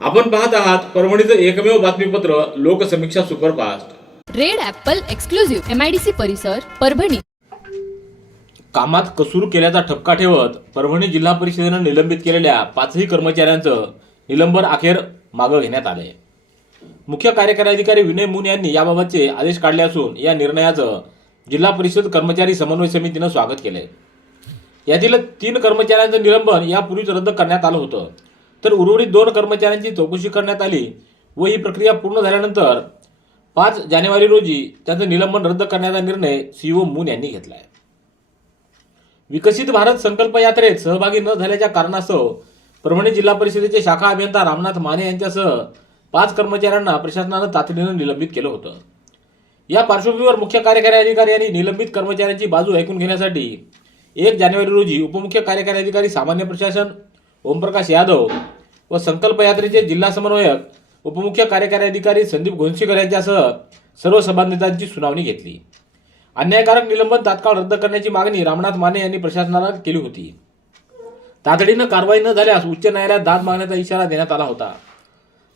आपण पाहत आहात परभणीचं एकमेव बातमीपत्र Loksamiksha superfast. Red apple exclusive MIDC परिसर परभणी. कामात कसूर केल्याचा ठपका ठेवत परभणी जिल्हा परिषदेनं निलंबित केलेल्या पाचही कर्मचाऱ्यांचं निलंबन अखेर मागं घेण्यात आलंय. मुख्य कार्यकारी अधिकारी विनय मुन यांनी याबाबतचे आदेश काढले असून या निर्णयाचं जिल्हा परिषद कर्मचारी समन्वय समितीनं स्वागत केलंय. यातील तीन कर्मचाऱ्यांचं निलंबन यापूर्वीच रद्द करण्यात आलं होतं. तर उर्वरित दोन कर्मचाऱ्यांची चौकशी करण्यात आली व ही प्रक्रिया पूर्ण झाल्यानंतर पाच जानेवारी रोजी त्यांचं निलंबन रद्द करण्याचा निर्णय सीओ मून यांनी घेतला आहे विकसित भारत संकल्प यात्रेत सहभागी न झाल्याच्या कारणास्तव परभणी जिल्हा परिषदेचे शाखा अभियंता रामनाथ माने यांच्यासह पाच कर्मचाऱ्यांना प्रशासनानं तातडीनं निलंबित केलं होतं. या पार्श्वभूमीवर मुख्य कार्यकारी अधिकारी यांनी निलंबित कर्मचाऱ्यांची बाजू ऐकून घेण्यासाठी एक जानेवारी रोजी उपमुख्य कार्यकारी अधिकारी सामान्य प्रशासन ओमप्रकाश यादव व संकल्प यात्रेचे जिल्हा समन्वयक उपमुख्य कार्यकारी अधिकारी संदीप घोणशीकर यांच्यासह सर्व संबंधितांची सुनावणी घेतली. अन्यायकारक निलंबन तात्काळ रद्द करण्याची मागणी रामनाथ माने यांनी प्रशासनाला केली होती. तातडीनं कारवाई न झाल्यास उच्च न्यायालयात दाद मागण्याचा इशारा देण्यात आला होता.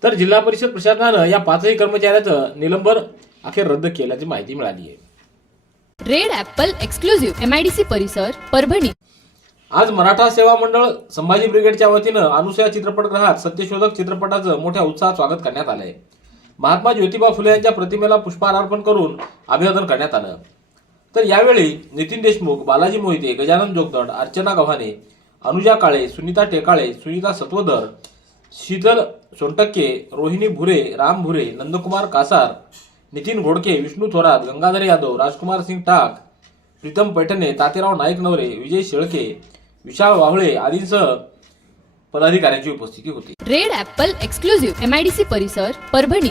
तर जिल्हा परिषद प्रशासनानं या पाचही कर्मचाऱ्याचं निलंबन अखेर रद्द केल्याची माहिती मिळाली आहे रेड ऍपल एक्सक्लुझिव्ह एमआयडीसी परिसर परभणी. आज मराठा सेवा मंडळ संभाजी ब्रिगेडच्या वतीनं अनुसया चित्रपटगृहात सत्यशोधक चित्रपटाचं मोठ्या उत्साहात स्वागत करण्यात आलंय. महात्मा ज्योतिबा फुले यांच्या प्रतिमेला पुष्पहार अर्पण करून अभिवादन करण्यात आलं. तर यावेळी नितीन देशमुख बालाजी मोहिते गजानन जोगदंड अर्चना गव्हाणे अनुजा काळे सुनीता टेकाळे सुनीता सत्वधर शीतल सोनटक्के रोहिणी भुरे राम भुरे नंदकुमार कासार नितीन घोडके विष्णू थोरात गंगाधर यादव राजकुमार सिंग टाक प्रीतम पैठणे तातेराव नाईक नवरे विजय शेळके विशाल वावळे आदींसह पदाधिकाऱ्यांची उपस्थिती होती. रेड ॲपल एक्सक्लुझिव्ह एमआयडीसी परिसर परभणी.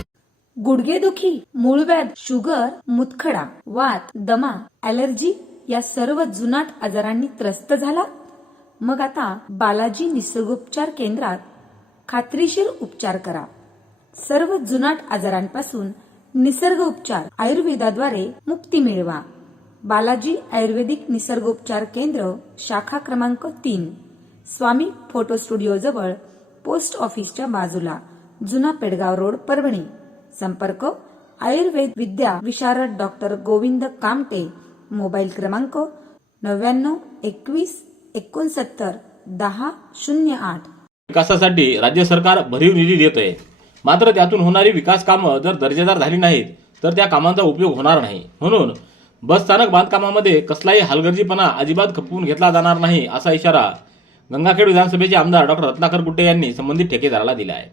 गुडघेदुखी मूळव्याध शुगर मुतखडा वात दमा ॲलर्जी या सर्व जुनाट आजारांनी त्रस्त झाला. मग आता बालाजी निसर्गोपचार केंद्रात खात्रीशीर उपचार करा. सर्व जुनाट आजारांपासून निसर्ग उपचार आयुर्वेदाद्वारे मुक्ती मिळवा. बालाजी आयुर्वेदिक निसर्गोपचार केंद्र शाखा क्रमांक तीन. स्वामी फोटो स्टुडिओ जवळ पोस्ट ऑफिसच्या बाजूला जुना पेडगाव रोड परभणी. संपर्क आयुर्वेद विद्या विशारद डॉक्टर गोविंद कामटे. मोबाईल क्रमांक नव्याण्णव एकवीस एकोणसत्तर दहा शून्य आठ. विकासासाठी राज्य सरकार भरीव निधी देत आहे मात्र त्यातून होणारी विकास कामं जर दर्जेदार झाली नाहीत तर त्या कामांचा उपयोग होणार नाही. म्हणून बस स्थानक बांधकामामध्ये कसलाही हलगर्जीपणा अजिबात खपवून घेतला जाणार नाही असा इशारा गंगाखेड विधानसभेचे आमदार डॉक्टर रत्नाकर गुट्टे यांनी संबंधित ठेकेदाराला दिला आहे.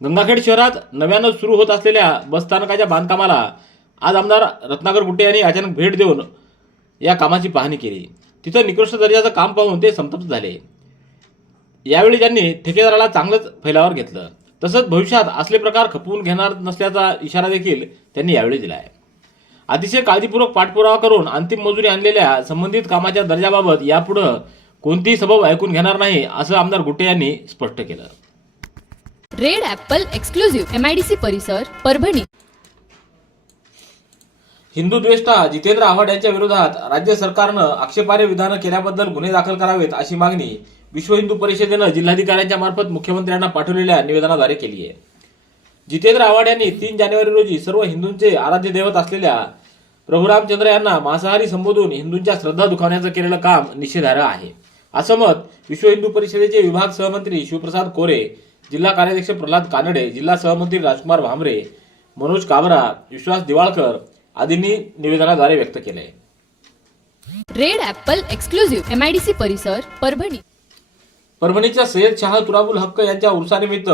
गंगाखेड शहरात नव्यानं सुरू होत असलेल्या बसस्थानकाच्या बांधकामाला आज आमदार रत्नाकर गुट्टे यांनी अचानक भेट देऊन या कामाची पाहणी केली. तिथं निकृष्ट दर्जाचं काम पाहून ते संतप्त झाले. यावेळी त्यांनी ठेकेदाराला चांगलंच फैलावर घेतलं. तसंच भविष्यात असले प्रकार खपवून घेणार नसल्याचा इशारा देखील त्यांनी यावेळी दिला आहे. अतिशय काळजीपूर्वक पाठपुरावा करून अंतिम मजुरी आणलेल्या संबंधित कामाच्या दर्जाबाबत यापुढं कोणतीही सबब ऐकून घेणार नाही असं आमदार गुट्टे यांनी स्पष्ट केलं. रेड ॲपल एक्सक्लुझिव्ह एमआयडीसी परिसर परभणी. हिंदू द्वेष्टा जितेंद्र आव्हाड यांच्या विरोधात राज्य सरकारनं आक्षेपार्ह विधानं केल्याबद्दल गुन्हे दाखल करावेत अशी मागणी विश्व हिंदू परिषदेनं जिल्हाधिकाऱ्यांच्या मार्फत मुख्यमंत्र्यांना पाठवलेल्या निवेदनाद्वारे केली आहे. जितेंद्र आव्हाड यांनी तीन जानेवारी रोजी सर्व हिंदूंचे आराध्य दैवत असलेल्या प्रभू रामचंद्र यांना मांसाहारी संबोधून हिंदूंच्या श्रद्धा दुखावण्याचं केलेलं काम निषेधार्ह आहे. असं मत विश्व हिंदू परिषदेचे विभाग सहमंत्री शिवप्रसाद कोरे जिल्हा कार्याध्यक्ष प्रल्हाद कानडे जिल्हा सहमंत्री राजकुमार भांबरे मनोज काबरा विश्वास दिवाळकर आदींनी निवेदनाद्वारे व्यक्त केले. रेड ॲपल एक्सक्लुझिव्ह एमआयडीसी परिसर परभणी. परभणीच्या सय्यद शाह तुराबुल हक्क यांच्या उर्सानिमित्त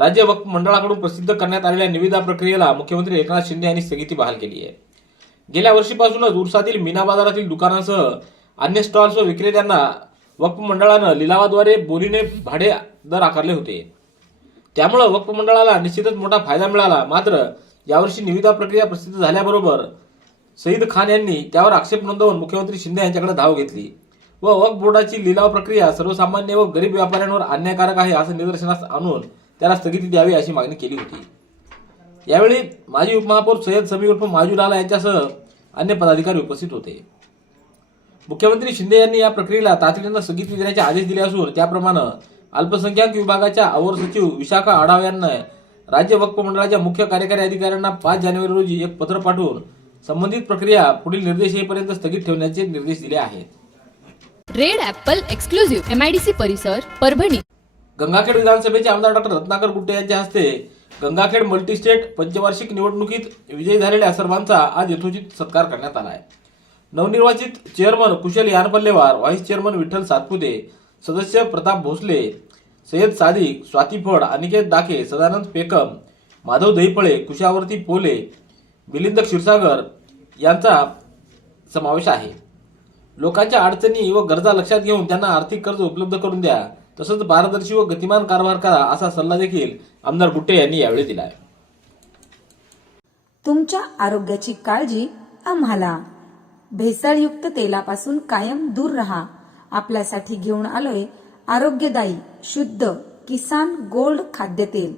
राज्य वक्फ मंडळाकडून प्रसिद्ध करण्यात आलेल्या निविदा प्रक्रियेला मुख्यमंत्री एकनाथ शिंदे यांनी स्थगिती बहाल केली आहे. गेल्या वर्षीपासूनच उर्सातील मीना बाजारातील दुकानांसह अन्य स्टॉल्स व विक्रेत्यांना वक्फ मंडळानं लिलावाद्वारे बोलीने भाडे दर आकारले होते. त्यामुळं वक्फ मंडळाला निश्चितच मोठा फायदा मिळाला. मात्र यावर्षी निविदा प्रक्रिया प्रसिद्ध झाल्याबरोबर सईद खान यांनी त्यावर आक्षेप नोंदवून मुख्यमंत्री शिंदे यांच्याकडे धाव घेतली व वक्फ बोर्डाची लिलाव प्रक्रिया सर्वसामान्य व गरीब व्यापाऱ्यांवर अन्यायकारक आहे असं निदर्शनास आणून त्याला स्थगिती द्यावी अशी मागणी केली होती. यावेळी माजी उपमहापौर सय्यद समी उर्फ माजूलाला यांच्यासह अन्य पदाधिकारी उपस्थित होते. मुख्यमंत्री शिंदे यांनी या प्रक्रियेला तातडीनं स्थगिती देण्याचे आदेश दिले असून त्याप्रमाणे अल्पसंख्याक विभागाच्या अवर सचिव विशाखा आढाव यांना राज्य वक्फ मंडळाच्या मुख्य कार्यकारी अधिकाऱ्यांना पाच जानेवारी रोजी एक पत्र पाठवून संबंधित प्रक्रिया पुढील निर्देश येईपर्यंत स्थगित ठेवण्याचे निर्देश दिले आहेत. रेड एक्सक्लुझिव्ह एमआयडीसी परिसर परभणी. गंगाखेड विधानसभेचे आमदार डॉक्टर रत्नाकर गुट्टे यांच्या हस्ते गंगाखेड मल्टीस्टेट पंचवार्षिक निवडणुकीत विजयी झालेल्या सर्वांचा आज यथोचित सत्कार करण्यात आला आहे. नवनिर्वाचित chairman Kushal Yanpallewar vice chairman Vitthal Satpute सदस्य प्रताप भोसले सय्यद सादिक स्वाती फड अनिकेत दाखे सदानंद पेकम माधव दहीपळे कुशावर्ती पोले मिलिंद क्षीरसागर यांचा समावेश आहे. लोकांच्या अडचणी व गरजा लक्षात घेऊन त्यांना आर्थिक कर्ज उपलब्ध करून द्या. तसंच पारदर्शी व गतिमान कारभार करा असा सल्ला देखील आमदार गुट्टे यांनी यावेळी दिला आहे तुमच्या आरोग्याची काळजी आम्हाला. भेसळयुक्त तेलापासून कायम दूर राहा. आपल्यासाठी घेऊन आलोय आरोग्यदायी शुद्ध किसान गोल्ड खाद्यतेल.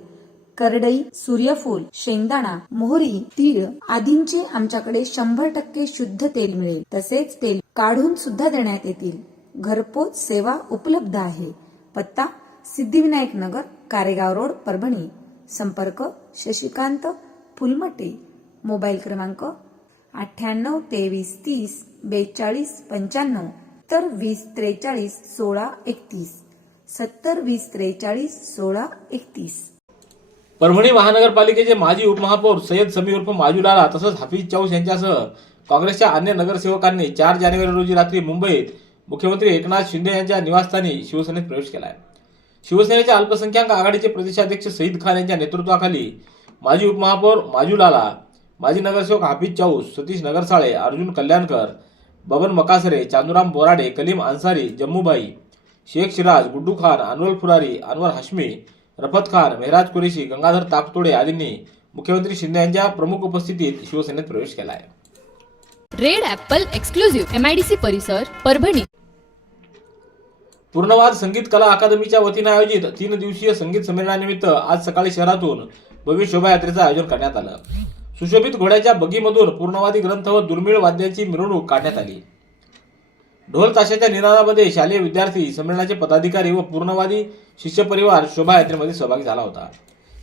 करडई सूर्यफूल शेंगदाणा मोहरी तीळ आदींचे आमच्याकडे शंभर टक्के शुद्ध तेल मिळेल. तसेच तेल काढून सुद्धा देण्यात येतील. घरपोच सेवा उपलब्ध आहे. पत्ता सिद्धिविनायक नगर कारेगाव रोड परभणी. संपर्क शशिकांत फुलमटे. मोबाईल क्रमांक अठ्ठ्याण्णव तेवीस तीस बेचाळीस पंच्याण्णव तर वीस त्रेचाळीस सोळा एकतीस. सत्तर वीस त्रेचाळीस सोळा एकतीस. परभणी महानगरपालिकेचे माजी उपमहापौर सय्यद समी उर्फ माजूलाला तसंच हाफिज चौस यांच्यासह काँग्रेसच्या अन्य नगरसेवकांनी चार जानेवारी रोजी रात्री मुंबईत मुख्यमंत्री एकनाथ शिंदे यांच्या निवासस्थानी शिवसेनेत प्रवेश केला आहे शिवसेनेच्या अल्पसंख्याक आघाडीचे प्रदेशाध्यक्ष सईद खान यांच्या नेतृत्वाखाली माजी उपमहापौर माजूलाला माजी नगरसेवक हाफिज चाऊस सतीश नगरसाळे अर्जुन कल्याणकर बबन मकासरे चांदुराम बोराडे कलीम अन्सारी जम्मूबाई शेख शिराज गुड्डू खान अनवल फुरारी अनवर हाश्मी रफत खान मेहराज कुरेशी गंगाधर ताकतोडे आदींनी मुख्यमंत्री शिंदे यांच्या प्रमुख उपस्थितीत शिवसेनेत प्रवेश केला आहे रेड ऍपल एक्सक्लुझिव्ह एमआयडीसी परिसर परभणी. पूर्णवाद संगीत कला अकादमीच्या वतीनं आयोजित तीन दिवसीय संगीत संमेलनानिमित्त आज सकाळी शहरातून भव्य शोभायात्रेचं आयोजन करण्यात आलं. सुशोभित घोड्याच्या बगीमधून पूर्णवादी ग्रंथ व दुर्मिळ वाद्यांची मिरवणूक काढण्यात आली. ढोल ताशाच्या निनादामध्ये शालेय विद्यार्थी संमेलनाचे पदाधिकारी व पूर्णवादी शिष्य परिवार शोभायात्रेमध्ये सहभागी झाला होता.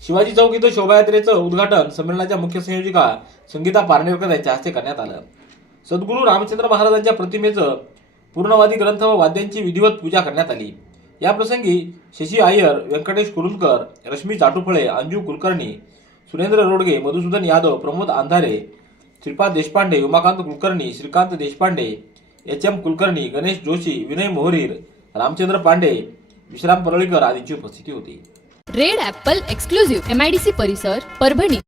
शिवाजी चौक इथं शोभायात्रेचं उद्घाटन संमेलनाच्या मुख्य संयोजिका संगीता पारनेरकर यांच्या हस्ते करण्यात आलं. सद्गुरू रामचंद्र महाराजांच्या प्रतिमेचं पूर्णवादी ग्रंथ व वाद्यांची विधिवत पूजा करण्यात आली. या प्रसंगी शशी आयर व्यंकटेश कुरुंदकर रश्मी चाटुफळे अंजू कुलकर्णी सुरेंद्र रोडगे मधुसूदन यादव प्रमोद अंधारे श्रीपाद देशपांडे उमाकांत कुलकर्णी श्रीकांत देशपांडे एच एम कुलकर्णी गणेश जोशी विनय मोहरीर रामचंद्र पांडे विश्राम परळीकर आदींची उपस्थिती होती. रेड ऍपल एक्सक्लुझिव्ह एमआयडीसी परिसर परभणी.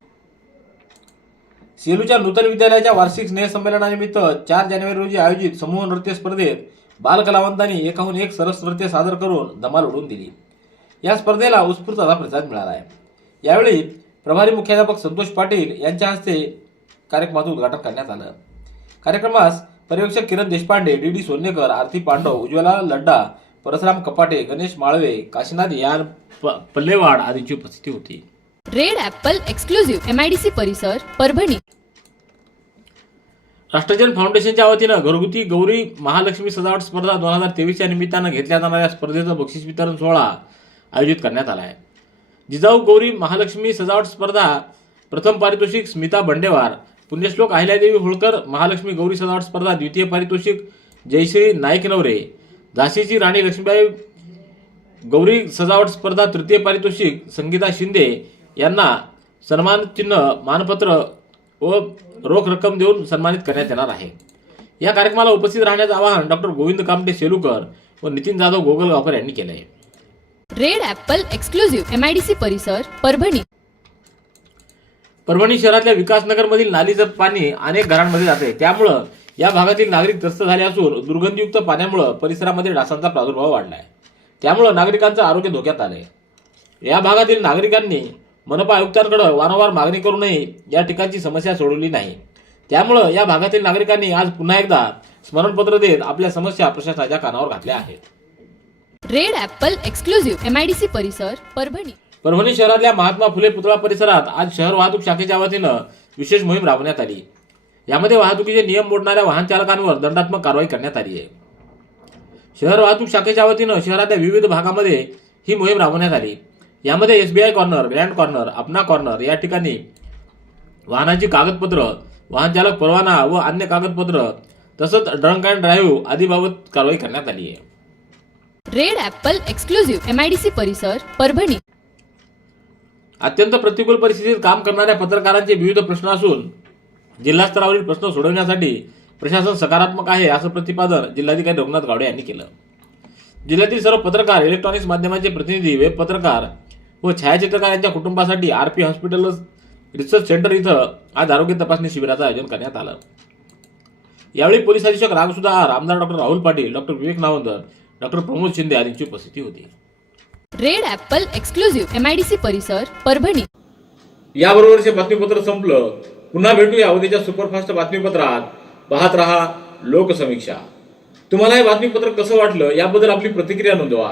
सेलूच्या नूतन विद्यालयाच्या वार्षिक स्नेहसंमेलनानिमित्त चार जानेवारी रोजी आयोजित समूह नृत्य स्पर्धेत बालकलावंतांनी एकाहून एक सरस नृत्य सादर करून धमाल उडून दिली. या स्पर्धेला उत्स्फूर्त असा प्रतिसाद मिळाला आहे. यावेळी प्रभारी मुख्याध्यापक संतोष पाटील यांच्या हस्ते कार्यक्रमाचं उद्घाटन करण्यात आलं. कार्यक्रमास पर्यवेक्षक किरण देशपांडे डी डी सोन्नेकर आरती पांडव उज्ज्वला लड्डा परसराम कपाटे गणेश माळवे काशीनाथ यान प- पल्लेवाड आदींची उपस्थिती होती. रेड ॲपल एक्सक्लुझिव्ह एमआयडीसी परिसर परभणी. राष्ट्रजन फाउंडेशनच्या वतीनं घरगुती गौरी महालक्ष्मी सजावट स्पर्धा दोन हजार तेवीसच्या निमित्तानं घेतल्या जाणाऱ्या स्पर्धेचा बक्षीस वितरण सोहळा आयोजित करण्यात आला आहे. जिजाऊ गौरी महालक्ष्मी सजावट स्पर्धा प्रथम पारितोषिक स्मिता बंडेवार पुण्यश्लोक अहिल्यादेवी होळकर महालक्ष्मी गौरी सजावट स्पर्धा द्वितीय पारितोषिक जयश्री नाईक नवरे झाशीची राणी लक्ष्मीबाई गौरी सजावट स्पर्धा तृतीय पारितोषिक संगीता शिंदे यांना सन्मान चिन्ह मानपत्र व रोख रक्कम देऊन सन्मानित करण्यात येणार आहे. या कार्यक्रमाला उपस्थित राहण्याचं आवाहन डॉक्टर गोविंद कामटे सेलुकर व नितीन जाधव गोगलगावकर यांनी केलं आहे. रेड ॲपल एक्सक्लुझिव्ह एमआयडीसी परिसर परभणी. परभणी शहरातल्या विकासनगरमधील नालीचं पाणी अनेक घरांमध्ये जाते. त्यामुळं या भागातील नागरिक त्रस्त झाले असून दुर्गंधीयुक्त पाण्यामुळं परिसरामध्ये डासांचा प्रादुर्भाव वाढला आहे त्यामुळं नागरिकांचं आरोग्य धोक्यात आलंय. या भागातील नागरिकांनी मनपा आयुक्तांकडे वारंवार मागणी करूनही या ठिकाणची समस्या सोडवली नाही. त्यामुळं या भागातील नागरिकांनी आज पुन्हा एकदा स्मरणपत्र देत आपल्या समस्या प्रशासनाच्या कानावर घातल्या आहेत. रेड ॲपल एक्सक्लुझिव्ह एमआयडीसी परिसर परभणी. परभणी शहरातल्या महात्मा फुले पुतळा परिसरात आज शहर वाहतूक शाखेच्या वतीनं विशेष मोहीम राबवण्यात आली. यामध्ये वाहतुकीचे नियम मोडणाऱ्या वाहन चालकांवर दंडात्मक कारवाई करण्यात आली आहे. शहर वाहतूक शाखेच्या वतीनं शहराच्या विविध भागामध्ये ही मोहीम राबवण्यात आली. यामध्ये SBI corner grand corner Apna corner या ठिकाणी वाहनाची कागदपत्र वाहन चालक परवाना व अन्य कागदपत्र तसंच ड्रंक अँड ड्राईव्ह आदीबाबत कारवाई करण्यात आली आहे. रेड ॲपल एक्सक्लुझिव्ह एमआयडीसी परिसर परभणी. अत्यंत प्रतिकूल परिस्थितीत काम करणाऱ्या पत्रकारांचे विविध प्रश्न असून जिल्हा स्तरावरील प्रश्न सोडवण्यासाठी प्रशासन सकारात्मक आहे असं प्रतिपादन जिल्हाधिकारी रघुनाथ गावडे यांनी केलं. जिल्ह्यातील सर्व पत्रकार इलेक्ट्रॉनिक्स माध्यमांचे प्रतिनिधी वेब पत्रकार व छायाचित्रकार यांच्या कुटुंबासाठी R P hospital research centre इथं आज आरोग्य तपासणी शिबिराचं आयोजन करण्यात आलं. यावेळी पोलीस अधीक्षक रागसुद्धा आर आमदार doctor Rahul Patil doctor Vivek Nawandar doctor Pramod Shinde आदींची उपस्थिती होती. रेड ॲपल एक्सक्लुझिव्ह एमआयडीसी परिसर परभणी. याबरोबरचे बातमीपत्र संपलं. पुन्हा भेटूया उद्याच्या सुपरफास्ट बातमीपत्रात. पाहत रहा लोकसमीक्षा. तुम्हाला हे बातमीपत्र कसं वाटलं याबद्दल आपली प्रतिक्रिया नोंदवा.